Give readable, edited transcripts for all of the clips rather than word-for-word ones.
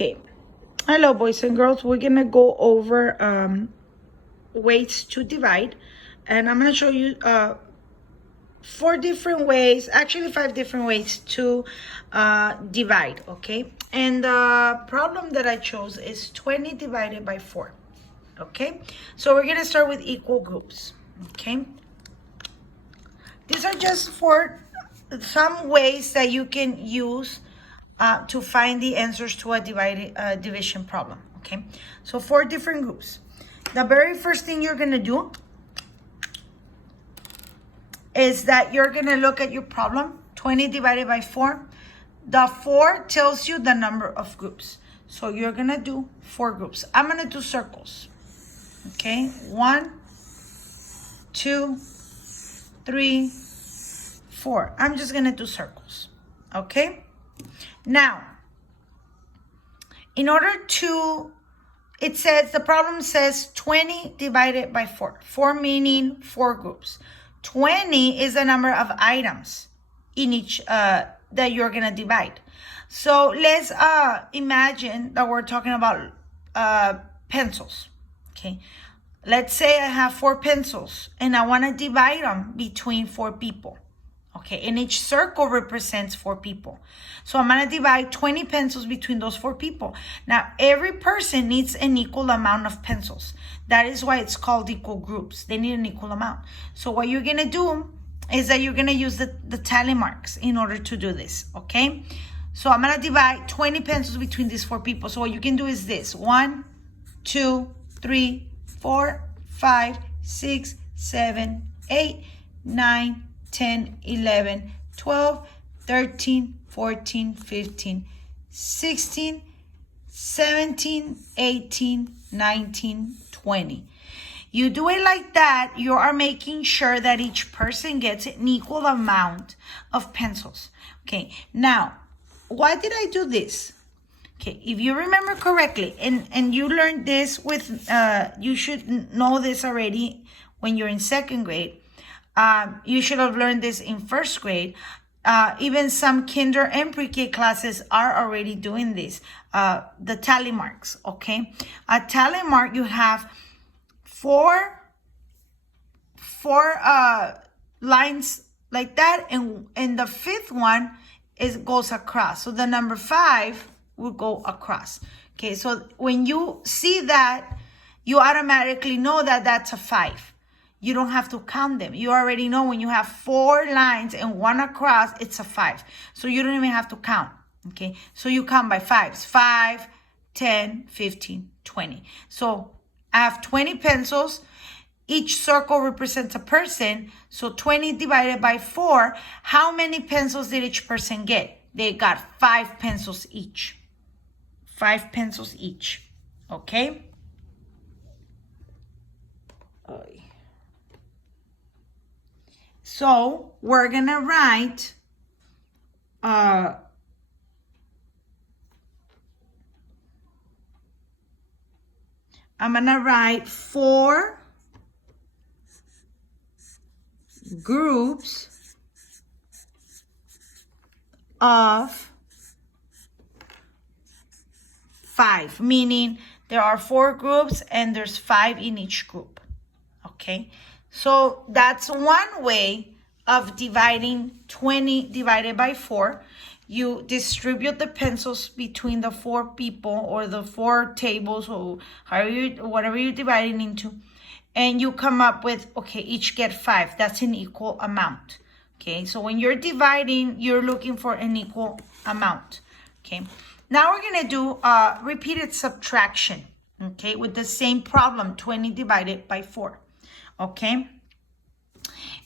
Okay, hello boys and girls. We're gonna go over ways to divide, and I'm gonna show you 4 different ways, actually 5 different ways to divide. Okay, and the problem that I chose is 20 divided by 4. Okay, so we're gonna start with equal groups. Okay, these are just for some ways that you can use to find the answers to a division problem. Okay, so 4 different groups. The very first thing you're gonna do is that you're gonna look at your problem, 20 divided by 4. The 4 tells you the number of groups. So you're gonna do 4 groups. I'm gonna do circles. Okay, 1, 2, 3, 4. I'm just gonna do circles. Okay, now in order to, it says, the problem says 20 divided by 4. 4 meaning 4 groups. 20 is the number of items in each that you're gonna divide. So let's imagine that we're talking about pencils. Okay, let's say I have 4 pencils and I want to divide them between 4 people. Okay, and each circle represents 4 people. So I'm going to divide 20 pencils between those 4 people. Now, every person needs an equal amount of pencils. That is why it's called equal groups. They need an equal amount. So what you're going to do is that you're going to use the tally marks in order to do this. Okay, so I'm going to divide 20 pencils between these 4 people. So what you can do is this: 1, 2, 3, 4, 5, 6, 7, 8, 9, 10, 11, 12, 13, 14, 15, 16, 17, 18, 19, 20. You do it like that, you are making sure that each person gets an equal amount of pencils. Okay, now, why did I do this? Okay, if you remember correctly, and you learned this with, you should know this already when you're in 2nd grade. You should have learned this in 1st grade. Even some kinder and pre-K classes are already doing this. The tally marks, okay? A tally mark, you have four lines like that, and the 5th one goes across. So the number 5 will go across. Okay, so when you see that, you automatically know that that's a 5. You don't have to count them. You already know when you have 4 lines and 1 across, it's a 5. So you don't even have to count, okay? So you count by 5s. 5, 10, 15, 20. So I have 20 pencils. Each circle represents a person. So 20 divided by 4, how many pencils did each person get? They got 5 pencils each. 5 pencils each, okay? So we're gonna write I'm gonna write 4 groups of 5, meaning there are 4 groups and there's 5 in each group. Okay, so that's one way of dividing 20 divided by 4. You distribute the pencils between the 4 people or the 4 tables or whatever you're dividing into, and you come up with, okay, each get 5. That's an equal amount. Okay, so when you're dividing, you're looking for an equal amount. Okay, now we're gonna do repeated subtraction. Okay, with the same problem, 20 divided by 4. Okay,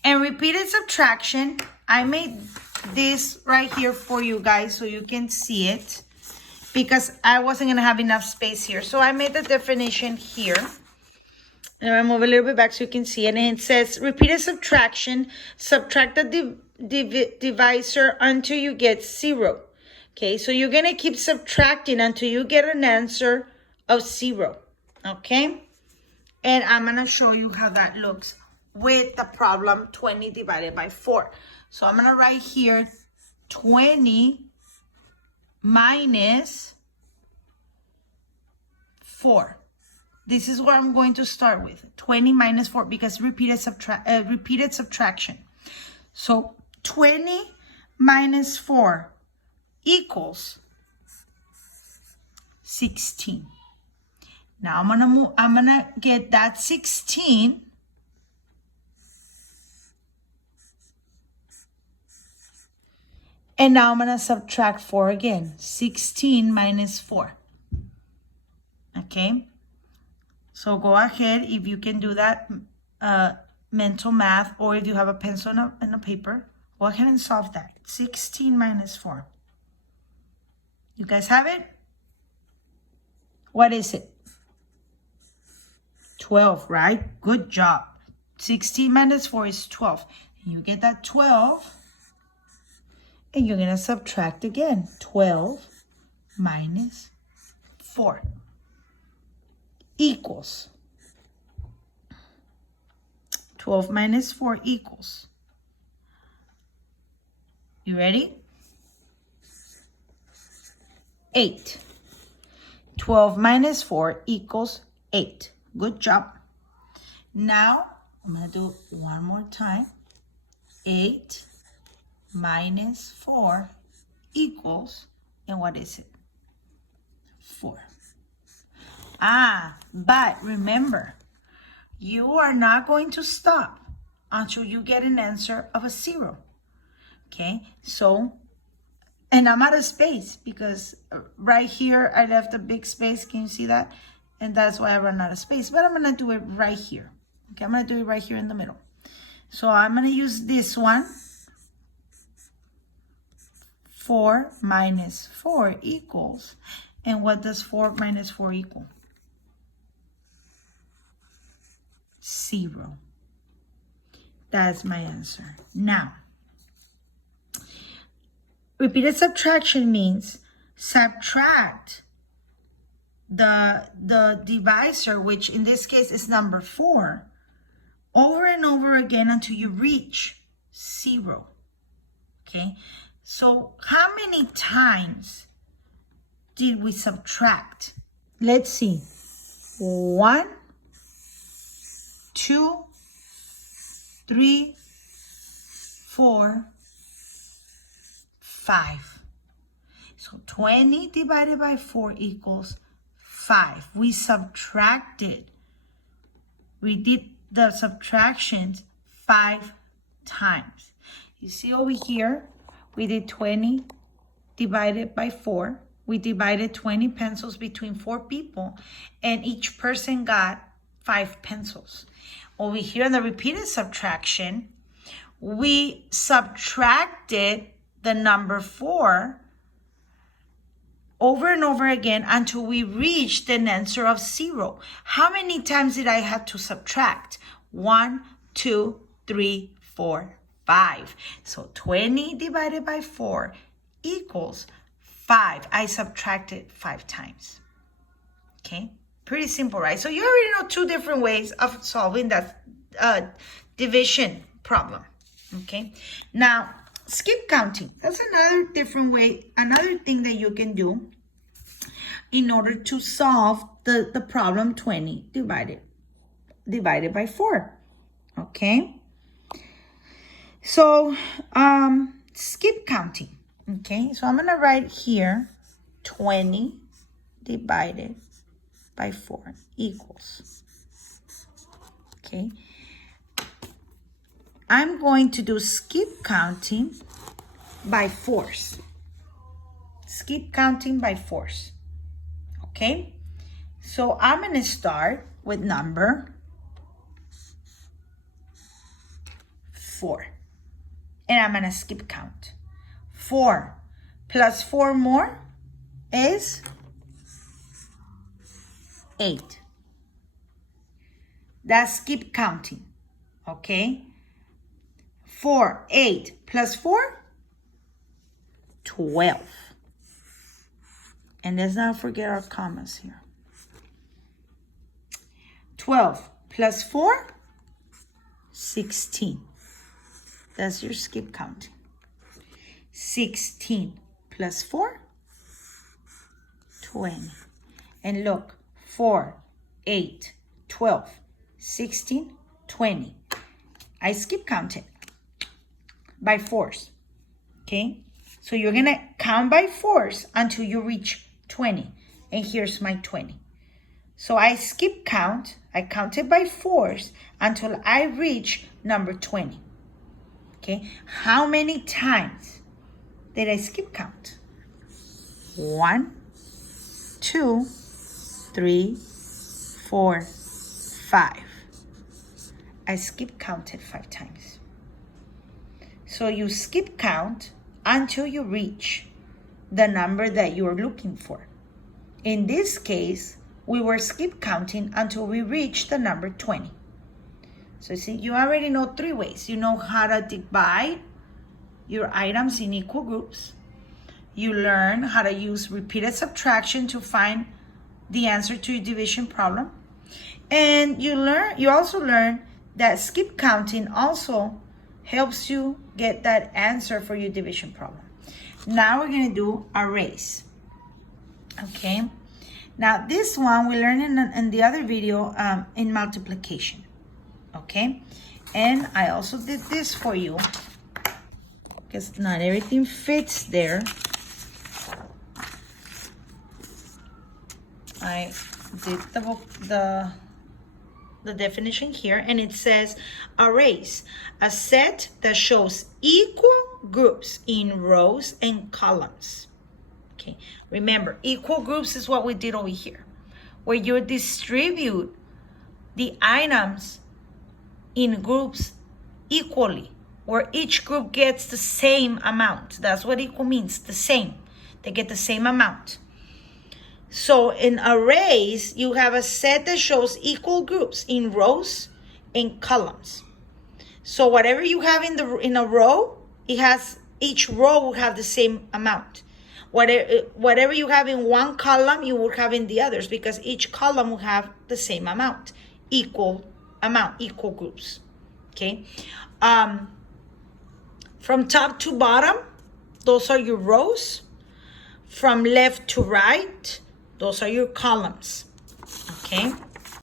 and repeated subtraction, I made this right here for you guys so you can see it, because I wasn't gonna have enough space here. So I made the definition here. And I move a little bit back so you can see it. And it says repeated subtraction, subtract the divisor until you get 0. Okay, so you're gonna keep subtracting until you get an answer of 0. Okay, and I'm gonna show you how that looks with the problem 20 divided by 4. So I'm gonna write here 20 minus 4. This is what I'm going to start with. 20 minus 4 because repeated subtraction. So 20 minus 4 equals 16. Now I'm gonna get that 16 and now I'm gonna subtract 4 again. 16 minus 4. Okay? So go ahead, if you can do that mental math, or if you have a pencil and a paper, go ahead and solve that. 16 minus 4. You guys have it? What is it? 12, right? Good job. 16 minus 4 is 12. And you get that 12, and you're going to subtract again. 12 minus 4 equals 12 minus 4 equals. You ready? 8. 12 minus 4 equals 8. Good job. Now, I'm going to do it one more time. 8 minus 4 equals, and what is it? 4. But remember, you are not going to stop until you get an answer of a 0. Okay, so, and I'm out of space because right here I left a big space. Can you see that? And that's why I run out of space. But I'm going to do it right here. Okay, I'm going to do it right here in the middle. So I'm going to use this one. 4 minus 4 equals, and what does 4 minus 4 equal? 0. That's my answer. Now, repeated subtraction means subtract the divisor, which in this case is number 4, over and over again until you reach 0. Okay, so how many times did we subtract? Let's see. 1, 2, 3, 4, 5. So 20 divided by 4 equals 5. We subtracted. We did the subtractions 5 times. You see over here, we did 20 divided by 4. We divided 20 pencils between 4 people, and each person got 5 pencils. Over here in the repeated subtraction, we subtracted the number 4 over and over again until we reached an answer of 0. How many times did I have to subtract? 1, 2, 3, 4, 5. So 20 divided by 4 equals 5. I subtracted 5 times. Okay, pretty simple, right? So you already know 2 different ways of solving that division problem. Okay, now skip counting. That's another different way, another thing that you can do in order to solve the problem 20 divided by 4. Okay, so skip counting. Okay, so I'm gonna write here 20 divided by 4 equals. Okay, I'm going to do skip counting by 4s. Skip counting by 4s. Okay, so I'm going to start with number 4. And I'm going to skip count. 4 plus 4 more is 8. That's skip counting. Okay, 4, 8 plus 4, 12. And let's not forget our commas here. 12 plus 4, 16. That's your skip counting. 16 plus 4, 20. And look, 4, 8, 12, 16, 20. I skip counted by 4s, okay? So you're gonna count by 4s until you reach 20. And here's my 20. So I skip count, I counted by 4s until I reach number 20. Okay, how many times did I skip count? 1, 2, 3, 4, 5. I skip counted 5 times. So you skip count until you reach the number that you're looking for. In this case, we were skip counting until we reached the number 20. So see, you already know 3 ways. You know how to divide your items in equal groups. You learn how to use repeated subtraction to find the answer to your division problem. And you also learn that skip counting also helps you get that answer for your division problem. Now we're gonna do arrays, okay? Now this one we learned in the other video in multiplication, okay? And I also did this for you because not everything fits there. I did the definition here, and it says arrays, a set that shows equal groups in rows and columns. Okay, remember, equal groups is what we did over here, where you distribute the items in groups equally, where each group gets the same amount. That's what equal means, the same. They get the same amount. So in arrays, you have a set that shows equal groups in rows and columns. So whatever you have in a row, each row will have the same amount. Whatever you have in one column, you will have in the others, because each column will have the same amount, equal groups. Okay. From top to bottom, those are your rows. From left to right, those are your columns, okay?